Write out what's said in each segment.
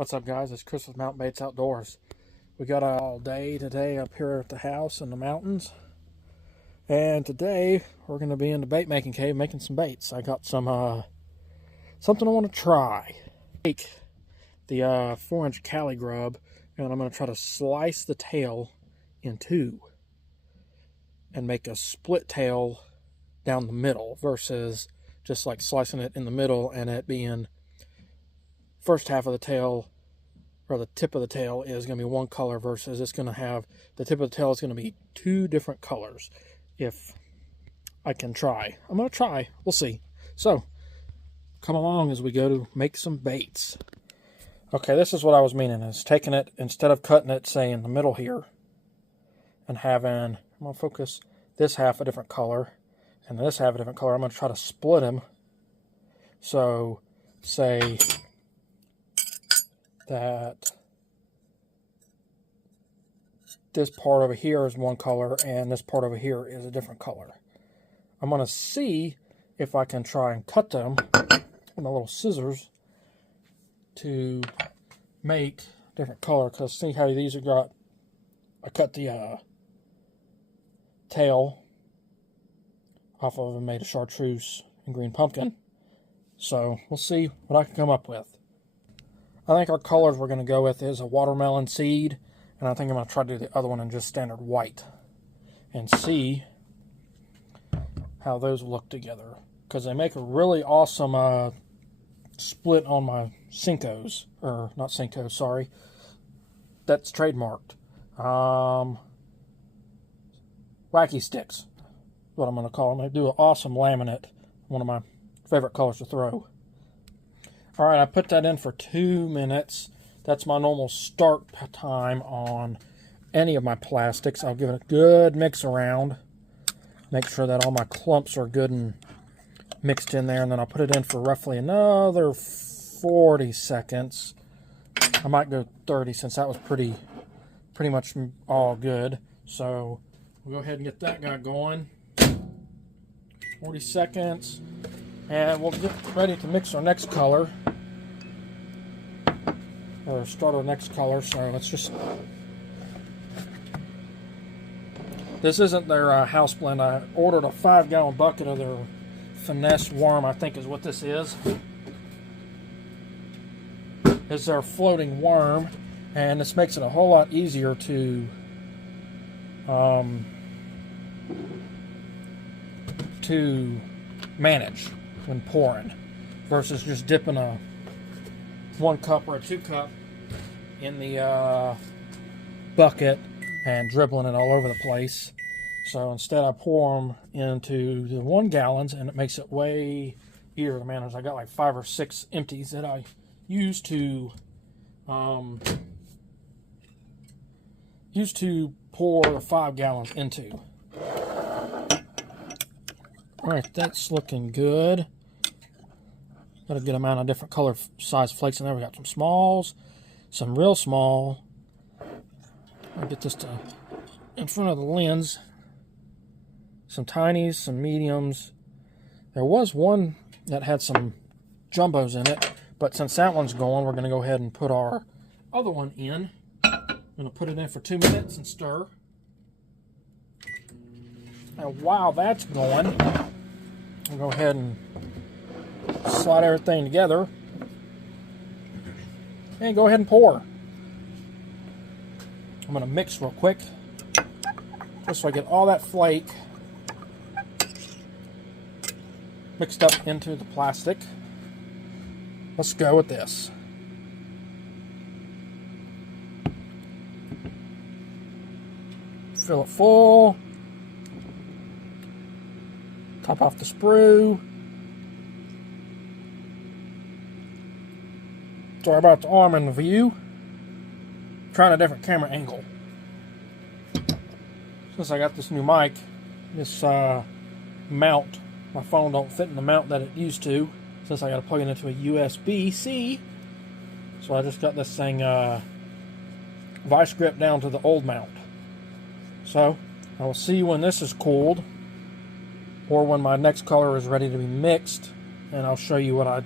What's up, guys? It's Chris with Mountain Baits Outdoors. We got all day today up here at the house in the mountains, and today we're going to be in the bait making cave making some baits. I got some something I want to try. Take the 4-inch cail grub, and I'm going to try to slice the tail in two and make a split tail down the middle versus just like slicing it in the middle and it being first half of the tail, or the tip of the tail, is going to be one color versus it's going to have, the tip of the tail is going to be two different colors. If I can try, I'm going to try. We'll see. So come along as we go to make some baits. Okay, this is what I was meaning, is taking it, instead of cutting it, say, in the middle here, and having, I'm going to focus this half a different color and this half a different color. I'm going to try to split them. So say that this part over here is one color and this part over here is a different color. I'm going to see if I can try and cut them with my little scissors to make different color, because see how these are got, I cut the tail off of and made a chartreuse and green pumpkin. So we'll see what I can come up with. I think our colors we're going to go with is a watermelon seed, and I think I'm going to try to do the other one in just standard white and see how those look together, because they make a really awesome split on my Cinco's, or not Cinco's, sorry, that's trademarked. Wacky sticks is what I'm going to call them. They do an awesome laminate, one of my favorite colors to throw. Alright, I put that in for 2 minutes. That's my normal start time on any of my plastics. I'll give it a good mix around. Make sure that all my clumps are good and mixed in there. And then I'll put it in for roughly another 40 seconds. I might go 30 since that was pretty much all good. So we'll go ahead and get that guy going. 40 seconds. And we'll get ready to mix our next color, or start our next color. So let's just, this isn't their house blend. I ordered a 5-gallon bucket of their finesse worm, I think is what this is. It's their floating worm, and this makes it a whole lot easier to manage when pouring, versus just dipping a 1 cup or a 2 cup in the bucket and dribbling it all over the place. So instead I pour them into the 1 gallons, and it makes it way easier to manage. I got like 5 or 6 empties that I use to pour the 5 gallons into. Alright, that's looking good. Got a good amount of different color size flakes in there. We got some smalls, some real small. I'll get this to in front of the lens. Some tinies, some mediums. There was one that had some jumbos in it, but since that one's gone, we're going to go ahead and put our other one in. I'm going to put it in for 2 minutes and stir. And while that's going, we'll go ahead and slide everything together and go ahead and pour. I'm going to mix real quick just so I get all that flake mixed up into the plastic. Let's go with this. Fill it full. Top off the sprue. Sorry about the arm in the view. Trying a different camera angle. Since I got this new mic, this mount, my phone don't fit in the mount that it used to, since I got to plug it into a USB-C. So I just got this thing vice grip down to the old mount. So I will see when this is cooled, or when my next color is ready to be mixed, and I'll show you what I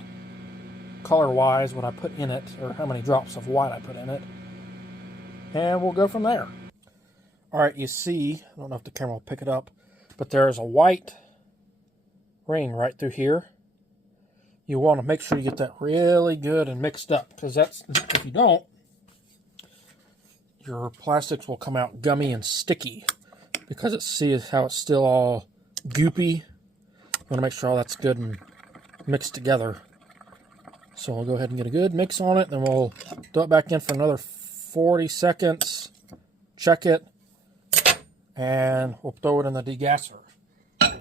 color-wise what I put in it, or how many drops of white I put in it. And we'll go from there. Alright, you see, I don't know if the camera will pick it up, but there's a white ring right through here. You want to make sure you get that really good and mixed up, because if you don't, your plastics will come out gummy and sticky, because see how it's still all goopy. You want to make sure all that's good and mixed together. So we'll go ahead and get a good mix on it, then we'll throw it back in for another 40 seconds, check it, and we'll throw it in the degasser.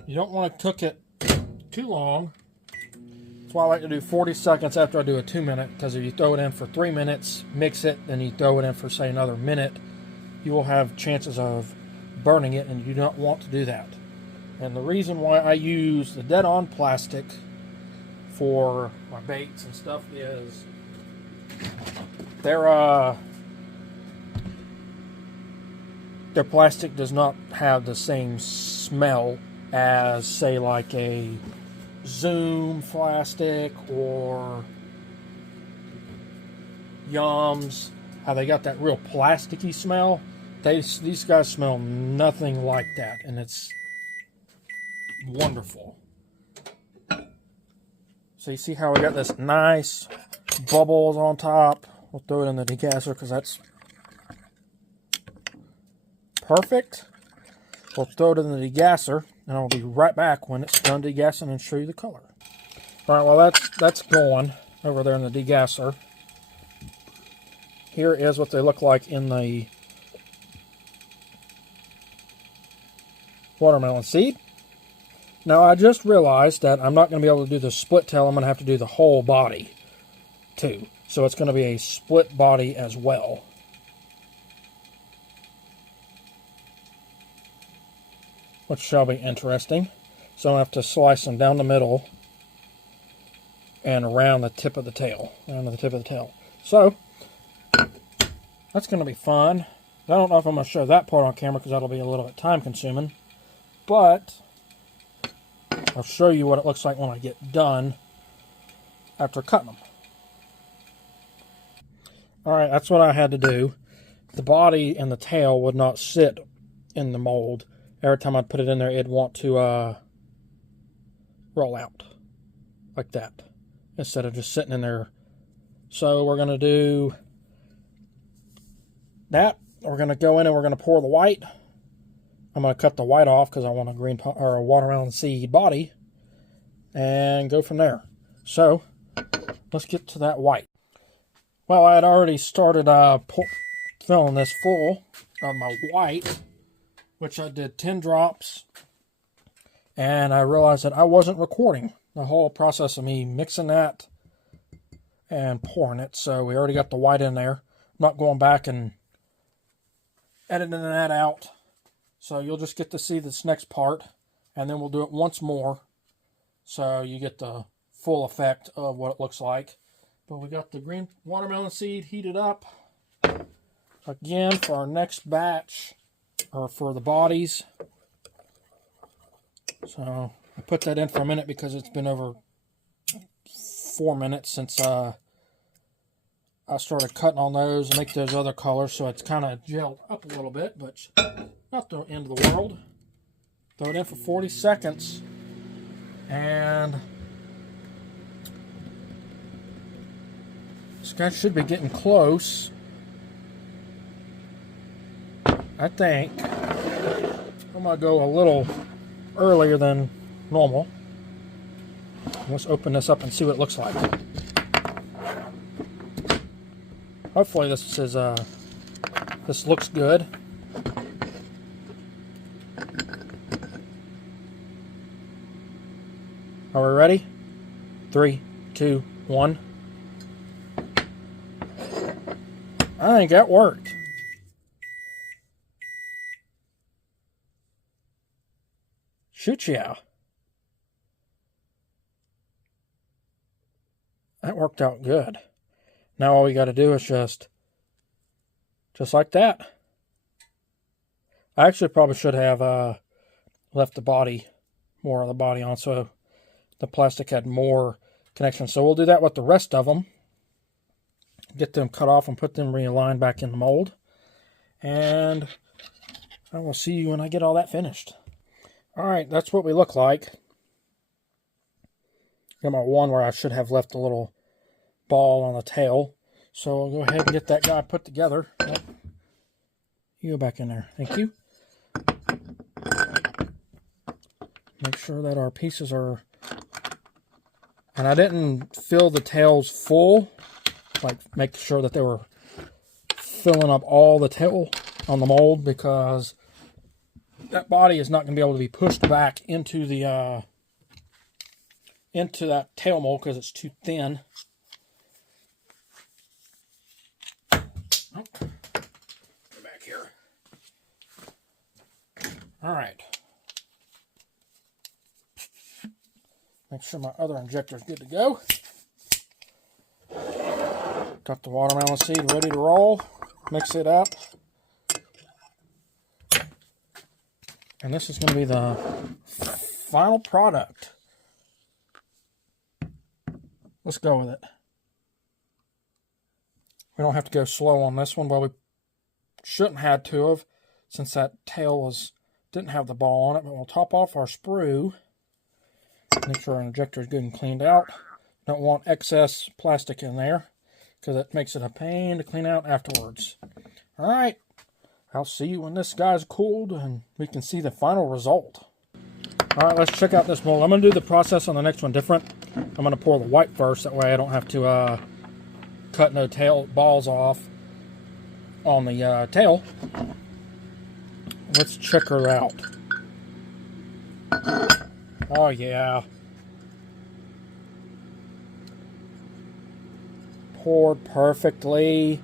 You don't want to cook it too long. That's why I like to do 40 seconds after I do a 2-minute, because if you throw it in for 3 minutes, mix it, then you throw it in for, say, another minute, you will have chances of burning it, and you do not want to do that. And the reason why I use the dead-on plastic for my baits and stuff is their plastic does not have the same smell as, say, like a Zoom plastic or Yums. How they got that real plasticky smell. These guys smell nothing like that, and it's wonderful. So you see how we got this nice bubbles on top. We'll throw it in the degasser because that's perfect. We'll throw it in the degasser, and I'll be right back when it's done degassing and show you the color. All right, well that's going over there in the degasser. Here is what they look like in the watermelon seed. Now I just realized that I'm not going to be able to do the split tail. I'm going to have to do the whole body too. So it's going to be a split body as well. Which shall be interesting. So I have to slice them down the middle and around the tip of the tail. So that's going to be fun. I don't know if I'm going to show that part on camera because that'll be a little bit time consuming. But I'll show you what it looks like when I get done after cutting them. Alright, that's what I had to do. The body and the tail would not sit in the mold. Every time I put it in there, it'd want to roll out like that instead of just sitting in there. So we're going to do that. We're going to go in and we're going to pour the white. I'm going to cut the white off because I want a watermelon seed body and go from there. So let's get to that white. Well, I had already started filling this full of my white, which I did 10 drops, and I realized that I wasn't recording the whole process of me mixing that and pouring it. So we already got the white in there. I'm not going back and editing that out. So you'll just get to see this next part, and then we'll do it once more so you get the full effect of what it looks like. But we got the green watermelon seed heated up again for our next batch, or for the bodies. So I put that in for a minute because it's been over 4 minutes since I started cutting on those and make those other colors, so it's kind of gelled up a little bit, but not the end of the world. Throw it in for 40 seconds, and this guy should be getting close, I think. I'm going to go a little earlier than normal. Let's open this up and see what it looks like. Hopefully this looks good. Are we ready? 3, 2, 1. I think that worked. Shoot ya. That worked out good. Now all we got to do is just like that. I actually probably should have left more of the body on, so the plastic had more connection. So we'll do that with the rest of them. Get them cut off and put them realigned back in the mold. And I will see you when I get all that finished. Alright, that's what we look like. Got my one where I should have left a little ball on the tail. So I'll go ahead and get that guy put together. Oh, you go back in there. Thank you. Make sure that our pieces are... And I didn't fill the tails full. Like, make sure that they were filling up all the tail on the mold, because that body is not going to be able to be pushed back into the into that tail mold because it's too thin. Oh, go back here. All right. Make sure my other injector is good to go. Got the watermelon seed ready to roll. Mix it up. And this is going to be the final product. Let's go with it. We don't have to go slow on this one. Well, we shouldn't have to have, since that tail didn't have the ball on it. But we'll top off our sprue. Make sure our injector is good and cleaned out. Don't want excess plastic in there, because it makes it a pain to clean out afterwards. Alright, I'll see you when this guy's cooled and we can see the final result. Alright, let's check out this mold. I'm going to do the process on the next one different. I'm going to pour the white first, that way I don't have to cut no tail balls off on the tail. Let's check her out. Oh yeah. Poured perfectly.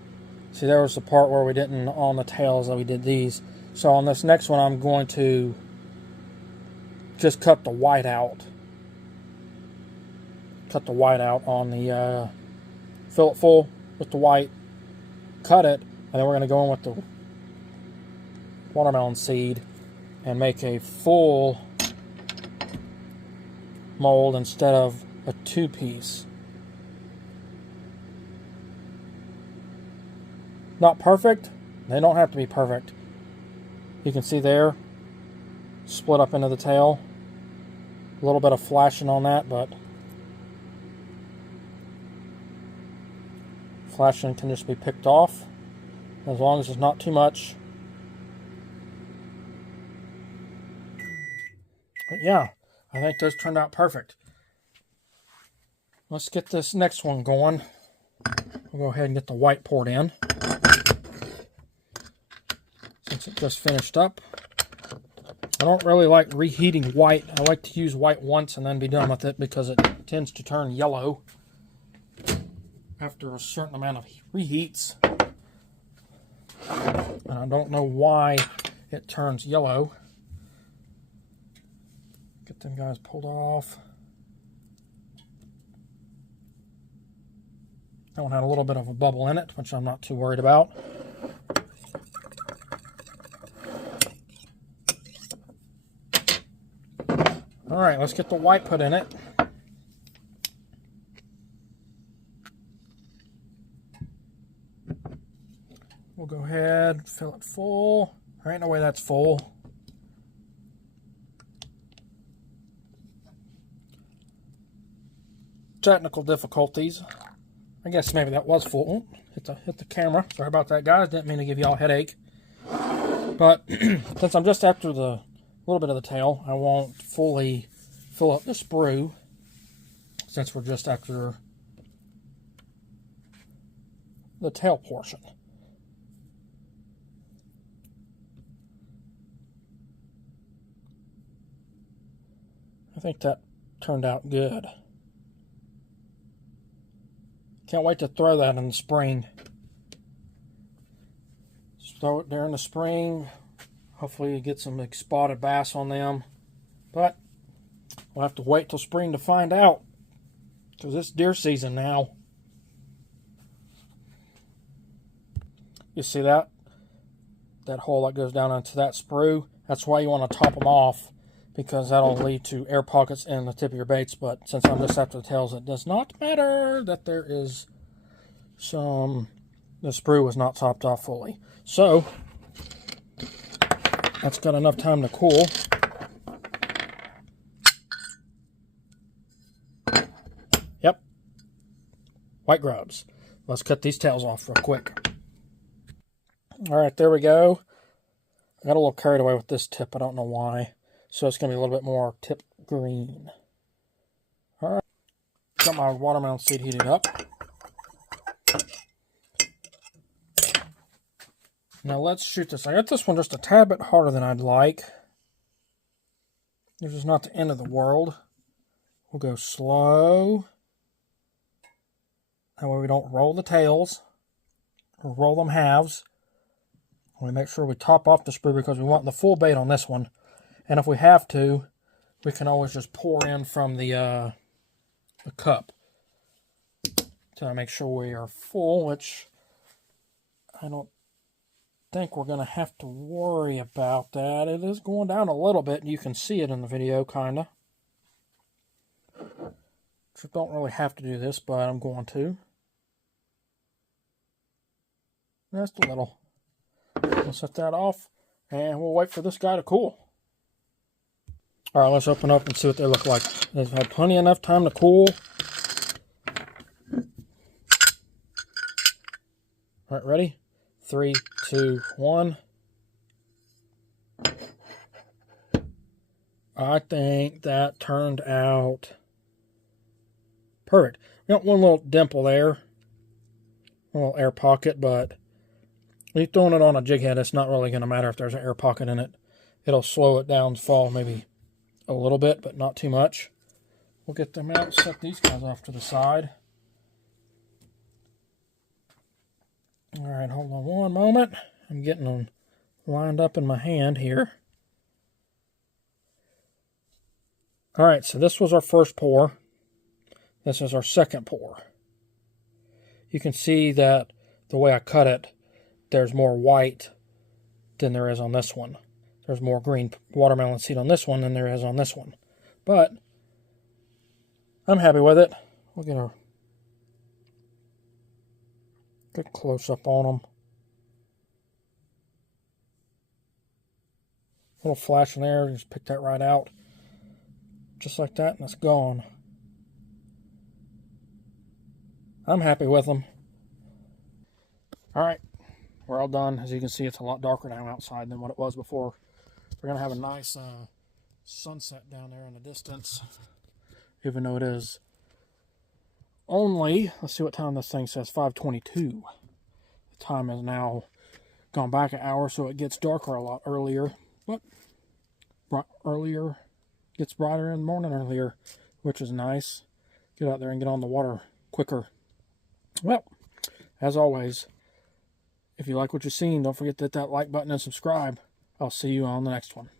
See, there was the part where we didn't on the tails that we did these. So on this next one, I'm going to just cut the white out. Cut the white out on the, fill it full with the white, cut it, and then we're going to go in with the watermelon seed and make a full mold instead of a two-piece. Not perfect. They don't have to be perfect. You can see there, split up into the tail. A little bit of flashing on that, but flashing can just be picked off as long as it's not too much. But yeah, I think those turned out perfect. Let's get this next one going. We'll go ahead and get the white poured in, since it just finished up. I don't really like reheating white. I like to use white once and then be done with it, because it tends to turn yellow after a certain amount of reheats. And I don't know why it turns yellow. Get them guys pulled off. That one had a little bit of a bubble in it, which I'm not too worried about. Alright, let's get the white put in it. We'll go ahead, fill it full. There ain't no way that's full. Technical difficulties. I guess maybe that was full. Oh, hit the camera. Sorry about that, guys. Didn't mean to give y'all a headache. But since I'm just after the little bit of the tail, I won't fully fill up the sprue, since we're just after the tail portion. I think that turned out good. Can't wait to throw that in the spring. Just throw it there in the spring. Hopefully you get some spotted bass on them. But we'll have to wait till spring to find out, because it's deer season now. You see that? That hole that goes down into that sprue? That's why you want to top them off, because that'll lead to air pockets in the tip of your baits. But since I'm just after the tails, it does not matter that there is the sprue was not topped off fully. So that's got enough time to cool. Yep, white grubs. Let's cut these tails off real quick. All right, there we go. I got a little carried away with this tip. I don't know why. So it's going to be a little bit more tip green. All right. Got my watermelon seed heated up. Now let's shoot this. I got this one just a tad bit harder than I'd like. This is not the end of the world. We'll go slow. That way we don't roll the tails or roll them halves. We make sure we top off the sprue because we want the full bait on this one. And if we have to, we can always just pour in from the cup to make sure we are full, which I don't think we're going to have to worry about that. It is going down a little bit. You can see it in the video, kind of. So don't really have to do this, but I'm going to. Just a little. We'll set that off, and we'll wait for this guy to cool. All right, let's open up and see what they look like. They've had plenty enough time to cool. All right, ready? 3, 2, 1. I think that turned out perfect. We got one little dimple there, a little air pocket, but when you're throwing it on a jig head, it's not really going to matter if there's an air pocket in it. It'll slow it down, fall maybe a little bit, but not too much. We'll get them out, set these guys off to the side. All right, hold on one moment. I'm getting them lined up in my hand here. All right, so this was our first pour. This is our second pour. You can see that the way I cut it, there's more white than there is on this one. There's more green watermelon seed on this one than there is on this one. But I'm happy with it. We'll get a good close up on them. A little flash in there, just pick that right out. Just like that, and it's gone. I'm happy with them. All right, we're all done. As you can see, it's a lot darker now outside than what it was before. We're going to have a nice sunset down there in the distance, even though it is only, let's see what time this thing says, 5:22. The time has now gone back an hour, so it gets darker a lot earlier. But earlier, gets brighter in the morning earlier, which is nice. Get out there and get on the water quicker. Well, as always, if you like what you've seen, don't forget to hit that like button and subscribe. I'll see you on the next one.